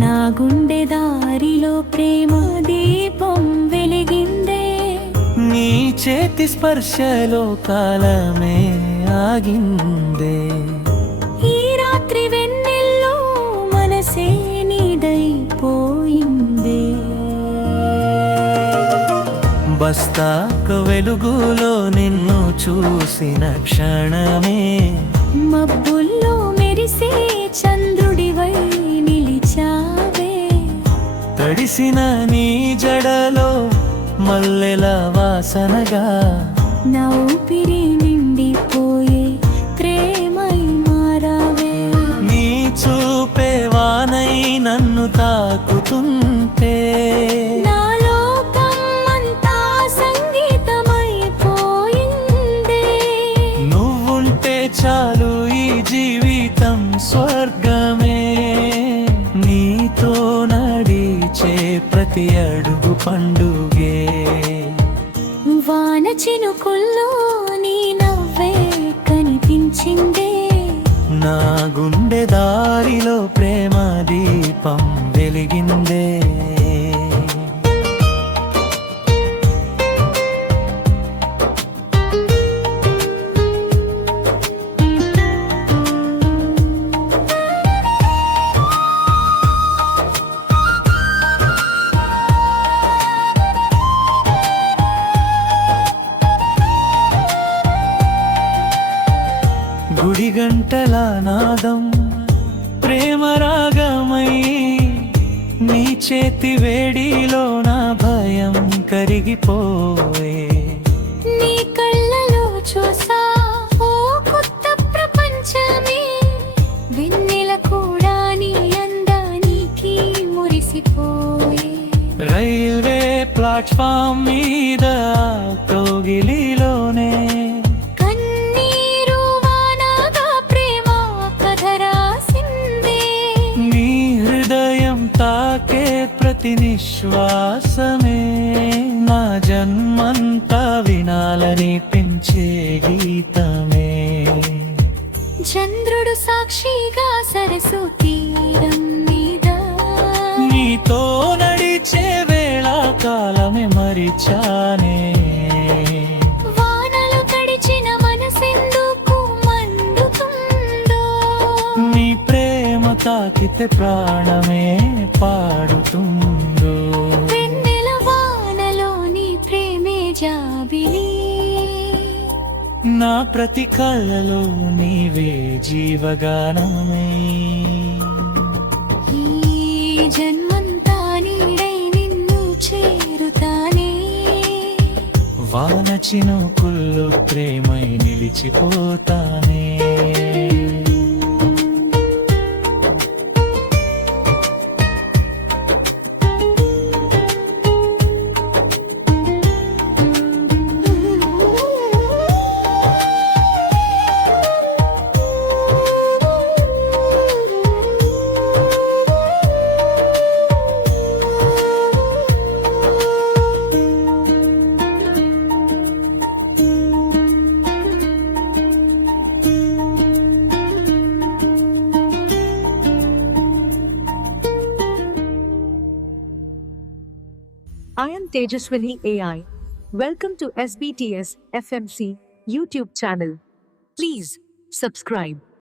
నా గుండె దారిలో ప్రేమ దీపం వెలిగిందే, నీ చేతి స్పర్శలో కాలమే ఆగిందే. ఈ రాత్రి వెన్నెల్లో మనసే నీదైపోయిందే. బస్తాక వెలుగులో నిన్ను చూసిన క్షణమే, మబ్బుల్లో మెరిసే చంద్రుడివై నిలిచావే. తడిసిన నీ జడలో మల్లెల వాసనగా, నా ఊపిరి నిండిపోయే ప్రేమై మారావే. నీ చూపే వానై నన్ను తాకుతుంటే, నా లోకం అంతా సంగీతమైపోయిందే. నువ్వుంటే చాలు ఈ జీవితం స్వర్గమే. నీతో నడిచే ప్రతి అడుగు పండుగే. వాన చినుకుల్లో నీ నవ్వే కనిపించిందే, నా గుండె దారిలో ప్రేమ దీపం వెలిగిందే. గుడి గంటల నాదం ప్రేమ రాగమై, నీ చేతి వేడిలో నా భయం కరిగిపోయే. నీ కళ్ళలో చూసా ఓ కొత్త ప్రపంచమే. వెన్నెల కూడా నీ అందానికి మురిసిపోయే. రైల్వే ప్లాట్ఫామ్ మీద కౌగిలిలోనే కన్నీరు వానగా ప్రేమ కథ రాసిందే. నీ హృదయం తాకే ప్రతి నిశ్వాసమే, నా జన్మంతా వినాలని పెంచే గీతమే. చంద్రుడు సాక్షిగా సరస్సు తీరం మీద, నీతో నడిచే వేళ కాలమే మరిచానే. వానలు తడిచిన మనసెందుకు మండుతుందో, నీ ప్రేమ తాకితే ప్రాణమే పాడుతుందో. వెన్నెల వానలో నీ ప్రేమే జాబిలి, నా ప్రతి కళ్ళలో నీవే జీవగానమే. ఈ జన్మంతా నీడై నిన్ను చేరుతానే. వాన చినుకుల్లో ప్రేమై నిలిచిపోతానే. I am Tejaswini AI. Welcome to SBTS FMC YouTube channel. Please subscribe.